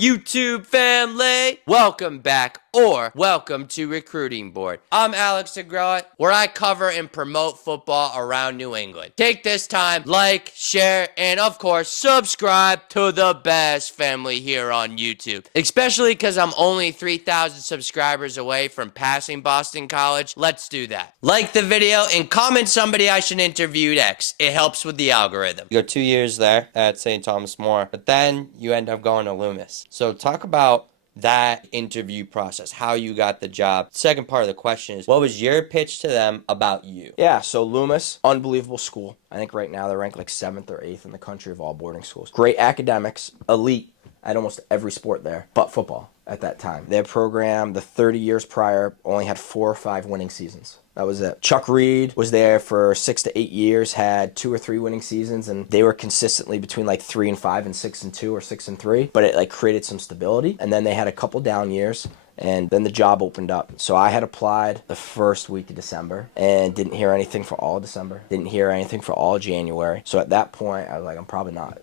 YouTube family. Welcome back, or welcome to Recruiting Board. I'm Alex DeGroat, where I cover and promote football around New England. Take this time, like, share, and of course, subscribe to the best family here on YouTube. Especially because I'm only 3,000 subscribers away from passing Boston College. Let's do that. Like the video and comment somebody I should interview next. It helps with the algorithm. You go 2 years there at St. Thomas More, but then you end up going to Loomis. So talk about that interview process, how you got the job. Second part of the question is, what was your pitch to them about you? Yeah, so Loomis, unbelievable school. I think right now they're ranked like 7th or 8th in the country of all boarding schools. Great academics, elite at almost every sport there, but football at that time. Their program, the 30 years prior, only had 4 or 5 winning seasons. That was it. Chuck Reed was there for 6 to 8 years, had 2 or 3 winning seasons, and they were consistently between like 3 and 5 and 6 and 2 or 6 and 3. But it like created some stability, and then they had a couple down years, and then the job opened up. So I had applied the first week of December and didn't hear anything for all of December. Didn't hear anything for all of January. So at that point, I was like, I'm probably not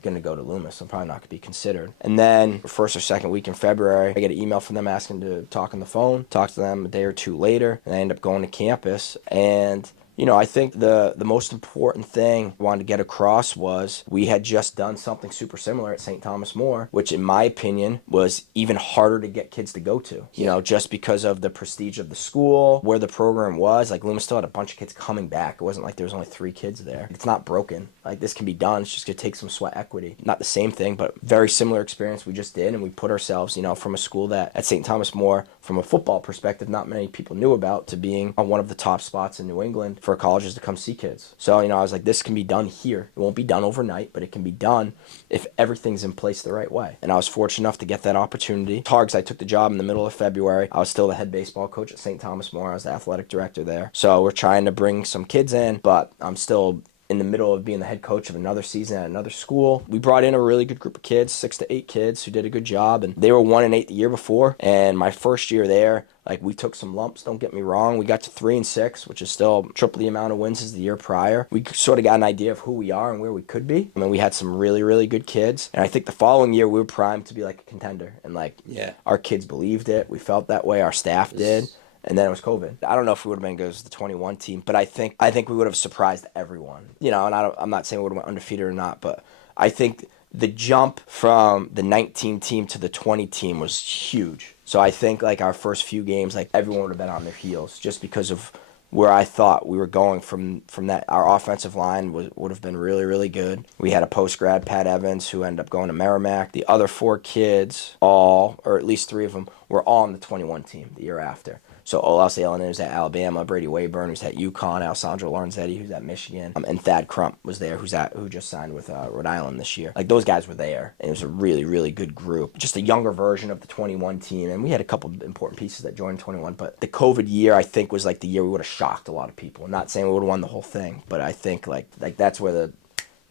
going to go to Loomis. I'm probably not going to be considered. And then first or second week in February, I get an email from them asking to talk on the phone. Talk to them a day or two later, and I end up going to campus. And you know, I think the most important thing I wanted to get across was we had just done something super similar at St. Thomas More, which in my opinion was even harder to get kids to go to. You know, just because of the prestige of the school, where the program was. Like Loomis still had a bunch of kids coming back. It wasn't like there was only 3 kids there. It's not broken. Like this can be done. It's just going to take some sweat equity. Not the same thing, but very similar experience we just did. And we put ourselves, you know, from a school that at St. Thomas More, from a football perspective, not many people knew about, to being on one of the top spots in New England for colleges to come see kids. So, you know, I was like, this can be done here. It won't be done overnight, but it can be done if everything's in place the right way. And I was fortunate enough to get that opportunity. Targs, I took the job in the middle of February. I was still the head baseball coach at St. Thomas More. I was the athletic director there. So we're trying to bring some kids in, but I'm still in the middle of being the head coach of another season at another school. We brought in a really good group of kids, 6 to 8 kids who did a good job, and they were 1-8 the year before. And my first year there, like, we took some lumps, don't get me wrong. We got to 3-6, which is still triple the amount of wins as the year prior. We sort of got an idea of who we are and where we could be. I mean, we had some really, really good kids. And I think the following year, we were primed to be like a contender. And like, yeah, our kids believed it. We felt that way. Our staff did. And then it was COVID. I don't know if we would have been good as the 21 team, but I think we would have surprised everyone. You know, and I'm not saying we would have went undefeated or not, but I think the jump from the 19 team to the 20 team was huge. So I think like our first few games, like everyone would have been on their heels just because of where I thought we were going from that. Our offensive line would have been really, really good. We had a post-grad, Pat Evans, who ended up going to Merrimack. The other 4 kids, all, or at least 3 of them, were all on the 21 team the year after. So Olaus Allen, who's at Alabama, Brady Wayburn, who's at UConn, Alessandro Lorenzetti, who's at Michigan, and Thad Crump was there, who just signed with Rhode Island this year. Like, those guys were there, and it was a really, really good group. Just a younger version of the 21 team, and we had a couple of important pieces that joined 21, but the COVID year, I think, was like the year we would have shocked a lot of people. I'm not saying we would have won the whole thing, but I think like that's where the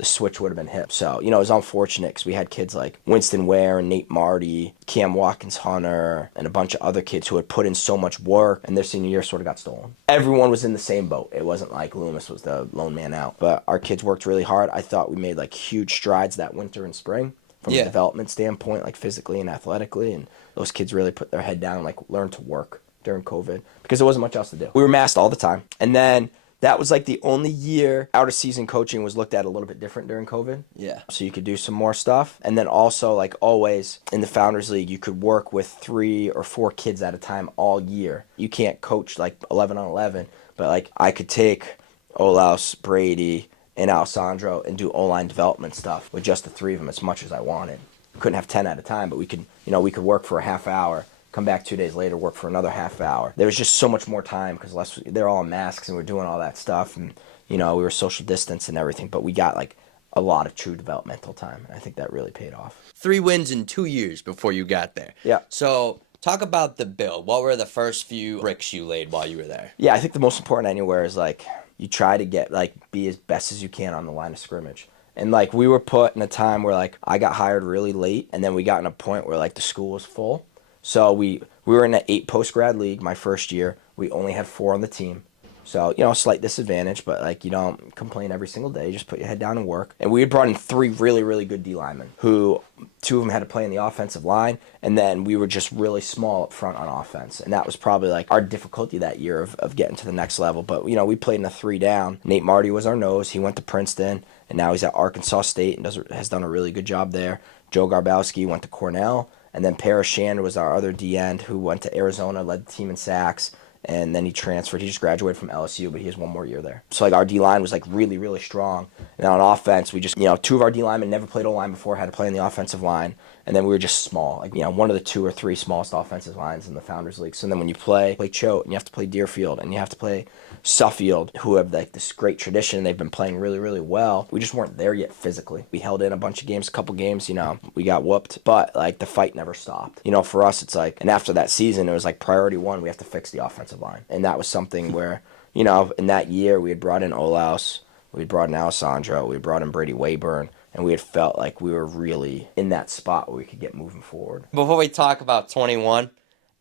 switch would have been hit. So, you know, it was unfortunate because we had kids like Winston Ware and Nate Marty, Cam Watkins-Hunter, and a bunch of other kids who had put in so much work, and their senior year sort of got stolen. Everyone was in the same boat. It wasn't like Loomis was the lone man out. But our kids worked really hard. I thought we made like huge strides that winter and spring from a development standpoint, like physically and athletically, and those kids really put their head down and like learned to work during COVID because there wasn't much else to do. We were masked all the time. And then that was like the only year out of season coaching was looked at a little bit different during COVID. Yeah. So you could do some more stuff. And then also, like always, in the Founders League, you could work with 3 or 4 kids at a time all year. You can't coach like 11 on 11, but like I could take Olaus, Brady, and Alessandro and do O-line development stuff with just the 3 of them as much as I wanted. Couldn't have 10 at a time, but we could work for a half hour, come back 2 days later, work for another half hour. There was just so much more time because they're all in masks and we're doing all that stuff, and you know, we were social distance and everything, but we got like a lot of true developmental time, and I think that really paid off. 3 wins in 2 years before you got there. Yeah. So talk about the build. What were the first few bricks you laid while you were there? Yeah, I think the most important anywhere is like you try to get like be as best as you can on the line of scrimmage. And like we were put in a time where like I got hired really late, and then we got in a point where like the school was full. So we were in an 8 post-grad league my first year. We only had 4 on the team. So, a slight disadvantage, but like you don't complain every single day. You just put your head down and work. And we had brought in 3 really, really good D linemen who 2 of them had to play in the offensive line, and then we were just really small up front on offense. And that was probably like our difficulty that year of getting to the next level. But, we played in a 3 down. Nate Marty was our nose. He went to Princeton, and now he's at Arkansas State and has done a really good job there. Joe Garbowski went to Cornell, and then Paris Shand was our other D end who went to Arizona, led the team in sacks. And then he transferred. He just graduated from LSU, but he has 1 more year there. So, like, our D-line was, like, really, really strong. And on offense, we just, 2 of our D-linemen never played O-line before, had to play in the offensive line. And then we were just small. Like, one of the 2 or 3 smallest offensive lines in the Founders League. So then when you play Choate, and you have to play Deerfield, and you have to play Suffield, who have, like, this great tradition. They've been playing really, really well. We just weren't there yet physically. We held in a bunch of games, a couple games, we got whooped. But, like, the fight never stopped. For us, it's like, and after that season, it was like priority 1, we have to fix the offensive line. And that was something where, in that year, we had brought in Olaus, we had brought in Alessandro, we had brought in Brady Wayburn, and we had felt like we were really in that spot where we could get moving forward. Before we talk about 21,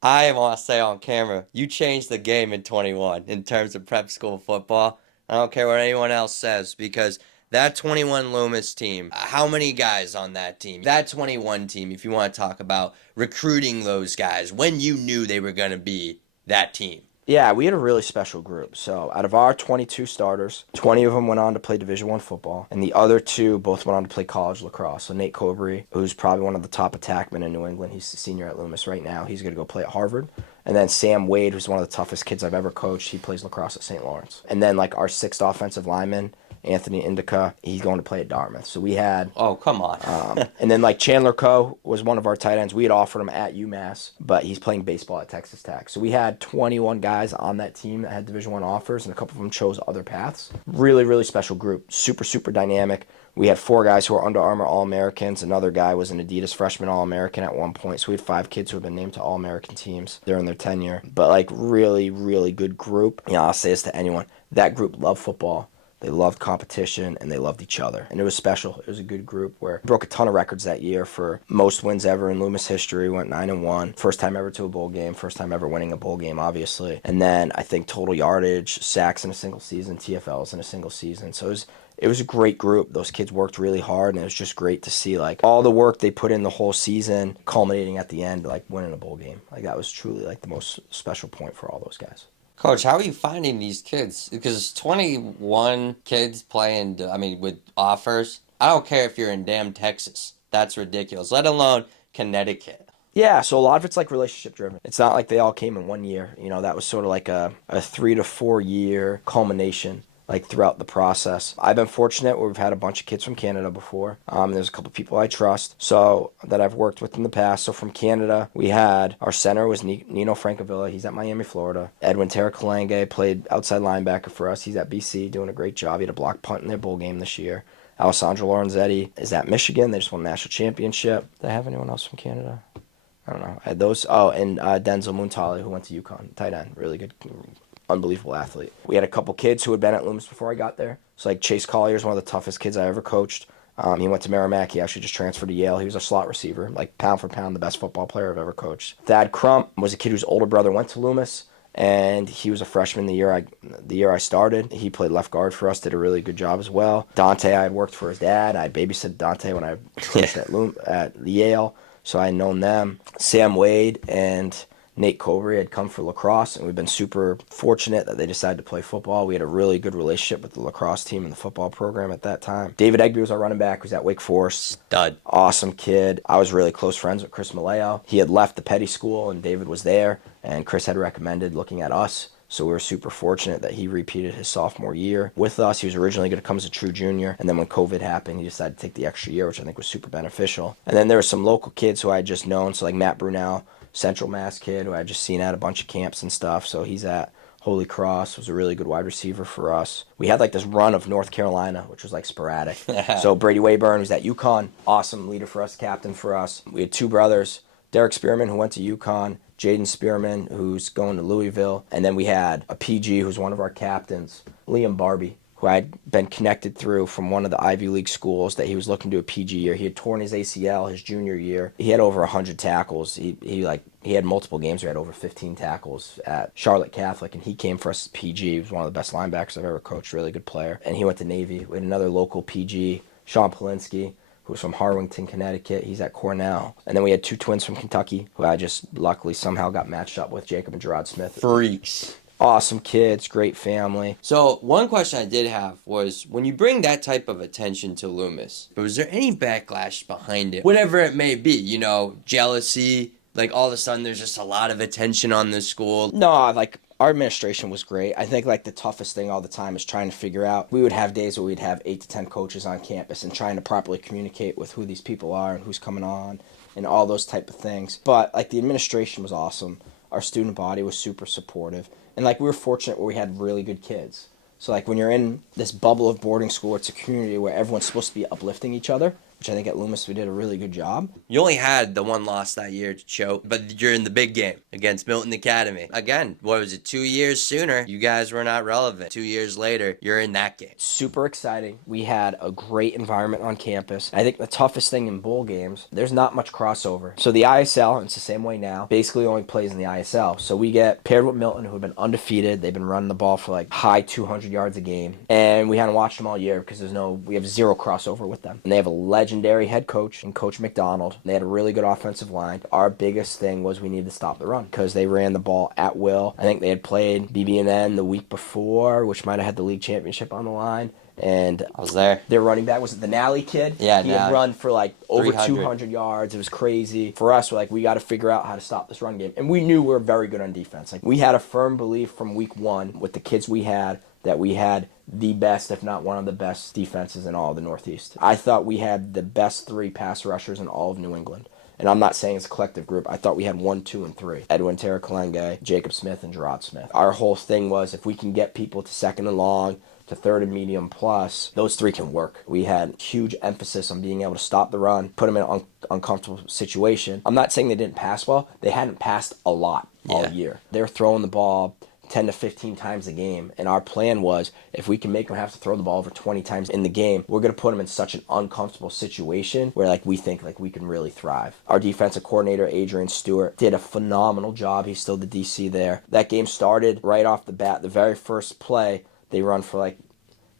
I want to say on camera, you changed the game in 21 in terms of prep school football. I don't care what anyone else says, because that 21 Loomis team, how many guys on that team? That 21 team, if you want to talk about recruiting those guys, when you knew they were going to be that team. Yeah, we had a really special group. So out of our 22 starters, 20 of them went on to play Division I football, and the other 2 both went on to play college lacrosse. So Nate Cobry, who's probably one of the top attackmen in New England, he's a senior at Loomis right now. He's going to go play at Harvard. And then Sam Wade, who's one of the toughest kids I've ever coached, he plays lacrosse at St. Lawrence. And then like our 6th offensive lineman, Anthony Indica, he's going to play at Dartmouth. So we had... Oh, come on. And then, like, Chandler Coe was one of our tight ends. We had offered him at UMass, but he's playing baseball at Texas Tech. So we had 21 guys on that team that had Division I offers, and a couple of them chose other paths. Really, really special group. Super, super dynamic. We had 4 guys who were Under Armour All-Americans. Another guy was an Adidas freshman All-American at one point. So we had 5 kids who have been named to All-American teams during their tenure. But, like, really, really good group. I'll say this to anyone. That group loved football. They loved competition, and they loved each other. And it was special. It was a good group where we broke a ton of records that year for most wins ever in Loomis history. We went 9-1. First time ever to a bowl game. First time ever winning a bowl game, obviously. And then I think total yardage, sacks in a single season, TFLs in a single season. So it was a great group. Those kids worked really hard, and it was just great to see, like, all the work they put in the whole season culminating at the end, like, winning a bowl game. Like, that was truly, like, the most special point for all those guys. Coach, how are you finding these kids? Because 21 kids playing, with offers. I don't care if you're in damn Texas. That's ridiculous, let alone Connecticut. Yeah, so a lot of it's like relationship driven. It's not like they all came in one year. That was sort of like a 3 to 4 year culmination, like throughout the process. I've been fortunate where we've had a bunch of kids from Canada before. There's a couple people I trust, so that I've worked with in the past. So from Canada, we had our center was Nino Francavilla. He's at Miami, Florida. Edwin Terrakalange played outside linebacker for us. He's at BC, doing a great job. He had a block punt in their bowl game this year. Alessandro Lorenzetti is at Michigan. They just won a national championship. Did I have anyone else from Canada? I don't know. I had those. Oh, and Denzel Muntali, who went to UConn, tight end, really good, unbelievable athlete. We had a couple kids who had been at Loomis before I got there. So like Chase Collier is one of the toughest kids I ever coached. He went to Merrimack. He actually just transferred to Yale. He was a slot receiver, like pound for pound, the best football player I've ever coached. Thad Crump was a kid whose older brother went to Loomis, and he was a freshman the year I started. He played left guard for us, did a really good job as well. Dante, I had worked for his dad. I babysat Dante when I coached at Yale, so I had known them. Sam Wade and Nate Cobry had come for lacrosse, and we've been super fortunate that they decided to play football. We had a really good relationship with the lacrosse team and the football program at that time. David Egby was our running back, who's at Wake Forest. Stud. Awesome kid. I was really close friends with Chris Maleo. He had left the Petty School, and David was there, and Chris had recommended looking at us. So we were super fortunate that he repeated his sophomore year with us. He was originally going to come as a true junior, and then when COVID happened, he decided to take the extra year, which I think was super beneficial. And then there were some local kids who I had just known, so like Matt Brunel, Central Mass kid, who I had just seen at a bunch of camps and stuff. So he's at Holy Cross, was a really good wide receiver for us. We had like this run of North Carolina, which was like sporadic. So Brady Wayburn, who's at UConn, awesome leader for us, captain for us. We had 2 brothers, Derek Spearman, who went to UConn, Jaden Spearman, who's going to Louisville. And then we had a PG, who's one of our captains, Liam Barbie, who I'd been connected through from one of the Ivy League schools that he was looking to do a PG year. He had torn his ACL his junior year. He had over 100 tackles. He had multiple games where he had over 15 tackles at Charlotte Catholic, and he came for us as PG. He was one of the best linebackers I've ever coached, really good player. And he went to Navy. We had another local PG, Sean Polinsky, who was from Harwington, Connecticut. He's at Cornell. And then we had two twins from Kentucky, who I just luckily somehow got matched up with, Jacob and Gerard Smith. Freaks. Awesome kids, great family. So one question I did have was, when you bring that type of attention to Loomis, was there any backlash behind it? Whatever it may be, jealousy, like all of a sudden there's just a lot of attention on this school. No, our administration was great. I think the toughest thing all the time is trying to figure out. We would have days where we'd have 8 to 10 coaches on campus and trying to properly communicate with who these people are and who's coming on and all those type of things. But the administration was awesome. Our student body was super supportive. And we were fortunate where we had really good kids. So when you're in this bubble of boarding school, it's a community where everyone's supposed to be uplifting each other, which I think at Loomis we did a really good job. You only had the one loss that year to choke, but you're in the big game against Milton Academy. Again, what was it, 2 years sooner, you guys were not relevant. 2 years later, you're in that game. Super exciting. We had a great environment on campus. I think the toughest thing in bowl games, there's not much crossover. So the ISL, and it's the same way now, basically only plays in the ISL. So we get paired with Milton, who have been undefeated. They've been running the ball for high 200 yards a game. And we hadn't watched them all year because we have zero crossover with them. And they have a legendary head coach and Coach McDonald. They had a really good offensive line. Our biggest thing was we needed to stop the run because they ran the ball at will. I think they had played BB&N the week before, which might have had the league championship on the line. And I was there. Their running back was it the Nally kid? Yeah, he had run for over 200 yards. It was crazy. For us, we're we got to figure out how to stop this run game. And we knew we were very good on defense. We had a firm belief from week one with the kids we had that we had the best, if not one of the best defenses in all of the Northeast. I thought we had the best 3 pass rushers in all of New England. And I'm not saying it's a collective group. I thought we had 1, 2, and 3. Edwin Terrakalenge, Jacob Smith, and Gerard Smith. Our whole thing was if we can get people to second and long, to third and medium plus, those 3 can work. We had huge emphasis on being able to stop the run, put them in an uncomfortable situation. I'm not saying they didn't pass well. They hadn't passed a lot all year. They're throwing the ball 10 to 15 times a game, and our plan was if we can make them have to throw the ball over 20 times in the game, we're going to put them in such an uncomfortable situation where we think we can really thrive. Our defensive coordinator Adrian Stewart did a phenomenal job. He's still the DC there. That game started right off the bat. The very first play they run for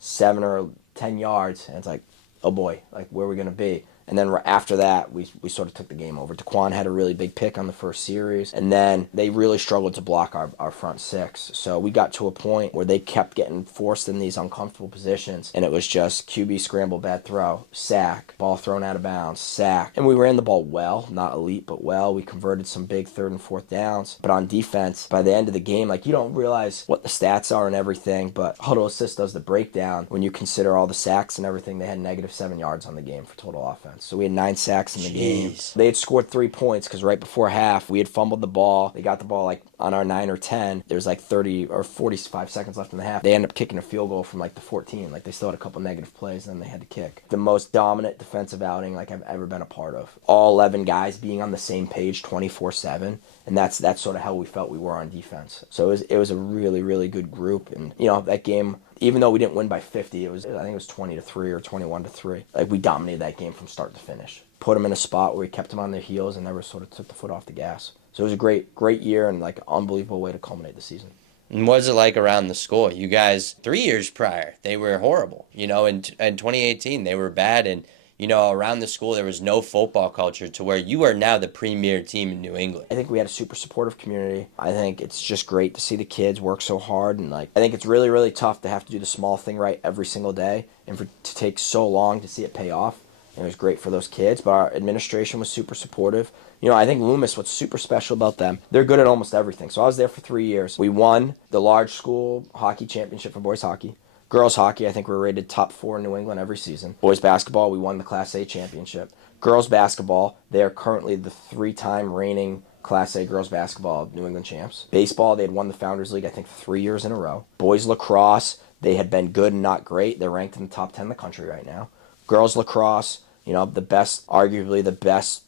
7 or 10 yards, and it's oh boy, where are we going to be? And then after that, we sort of took the game over. Daquan had a really big pick on the first series, and then they really struggled to block our front 6. So we got to a point where they kept getting forced in these uncomfortable positions, and it was just QB scramble, bad throw, sack, ball thrown out of bounds, sack. And we ran the ball well, not elite, but well. We converted some big 3rd and 4th downs. But on defense, by the end of the game, you don't realize what the stats are and everything, but Huddle Assist does the breakdown. When you consider all the sacks and everything, they had -7 yards on the game for total offense. So we had 9 sacks in the game. They had scored 3 points because right before half, we had fumbled the ball. They got the ball on our 9 or 10. There was 30 or 45 seconds left in the half. They ended up kicking a field goal from the 14. They still had a couple negative plays, and then they had to kick. The most dominant defensive outing I've ever been a part of. All 11 guys being on the same page 24/7. And that's sort of how we felt we were on defense. So it was a really, really good group. And, that game, even though we didn't win by 50, I think it was 20-3 or 21-3. We dominated that game from start to finish. Put them in a spot where we kept them on their heels and never sort of took the foot off the gas. So it was a great, great year and an unbelievable way to culminate the season. And what was it like around the school? You guys, 3 years prior, they were horrible. In 2018, they were bad. And, around the school, there was no football culture to where you are now the premier team in New England. I think we had a super supportive community. I think it's just great to see the kids work so hard. And, I think it's really, really tough to have to do the small thing right every single day and to take so long to see it pay off. And it was great for those kids, but our administration was super supportive. I think Loomis, what's super special about them, they're good at almost everything. So I was there for 3 years. We won the large school hockey championship for boys hockey. Girls hockey, I think we're rated top 4 in New England every season. Boys basketball, we won the Class A championship. Girls basketball, they are currently the 3-time reigning Class A girls basketball New England champs. Baseball, they had won the Founders League, I think, 3 years in a row. Boys lacrosse, they had been good and not great. They're ranked in the top 10 in the country right now. Girls lacrosse, arguably the best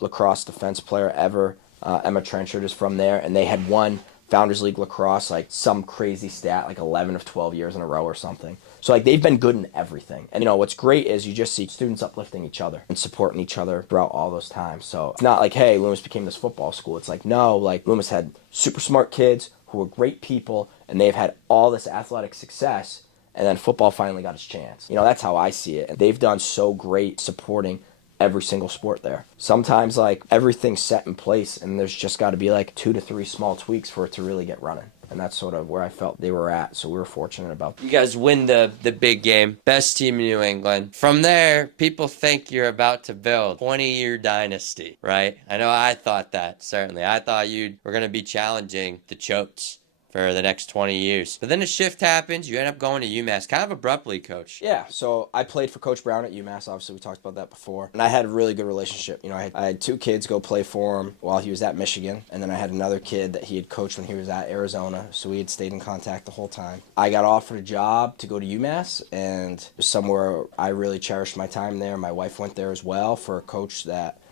lacrosse defense player ever. Emma Trenchard is from there, and they had won Founders League lacrosse, like some crazy stat, like 11 of 12 years in a row or something. So like they've been good in everything. And what's great is you just see students uplifting each other and supporting each other throughout all those times. So it's not like, hey, Loomis became this football school. It's like, no, like Loomis had super smart kids who were great people, and they've had all this athletic success, and then football finally got its chance. That's how I see it. And they've done so great supporting every single sport there. Sometimes like everything's set in place, and there's just got to be like 2 to 3 small tweaks for it to really get running. And that's sort of where I felt they were at. So we were fortunate about that. You guys win the big game. Best team in New England. From there, people think you're about to build 20-year dynasty, right? I know I thought that, certainly. I thought you were going to be challenging the Choates for the next 20 years. But then a shift happens. You end up going to UMass kind of abruptly, Coach. Yeah, so I played for Coach Brown at UMass. Obviously, we talked about that before. And I had a really good relationship. I had 2 kids go play for him while he was at Michigan. And then I had another kid that he had coached when he was at Arizona. So we had stayed in contact the whole time. I got offered a job to go to UMass, and it was somewhere I really cherished my time there. My wife went there as well for a coach that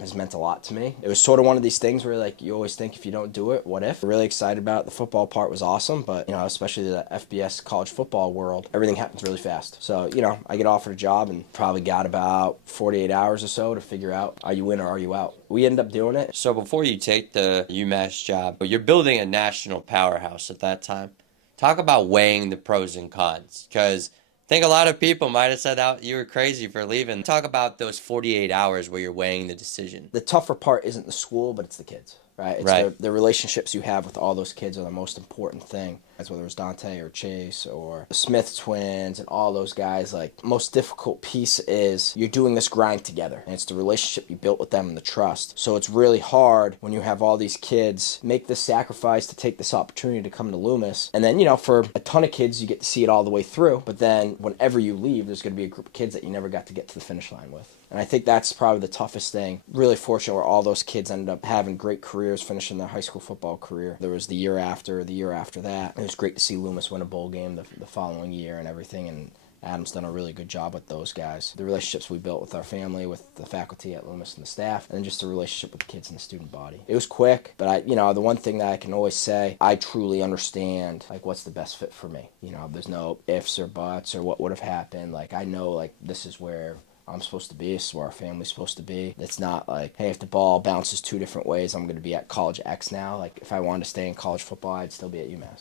has meant a lot to me. It was sort of one of these things where like you always think if you don't do it, what if? Really excited about it. The football part was awesome, but especially the FBS college football world, everything happens really fast. So I get offered a job and probably got about 48 hours or so to figure out, are you in or are you out? We ended up doing it. So before you take the UMass job, you're building a national powerhouse at that time. Talk about weighing the pros and cons, because I think a lot of people might have said that you were crazy for leaving. Talk about those 48 hours where you're weighing the decision. The tougher part isn't the school, but it's the kids, right? It's the relationships you have with all those kids are the most important thing. As whether it's Dante or Chase or the Smith twins and all those guys, like most difficult piece is you're doing this grind together, and it's the relationship you built with them and the trust. So it's really hard when you have all these kids make this sacrifice to take this opportunity to come to Loomis, and then for a ton of kids you get to see it all the way through, but then whenever you leave there's going to be a group of kids that you never got to get to the finish line with. And I think that's probably the toughest thing. Really fortunate where all those kids ended up having great careers, finishing their high school football career. There was the year after that. It was great to see Loomis win a bowl game the following year and everything, and Adam's done a really good job with those guys. The relationships we built with our family, with the faculty at Loomis and the staff, and then just the relationship with the kids and the student body. It was quick, but the one thing that I can always say, I truly understand, like, what's the best fit for me. There's no ifs or buts or what would have happened. Like, I know, like, this is where I'm supposed to be. This is where our family's supposed to be. It's not like, hey, if the ball bounces 2 different ways, I'm going to be at college X now. Like, if I wanted to stay in college football, I'd still be at UMass.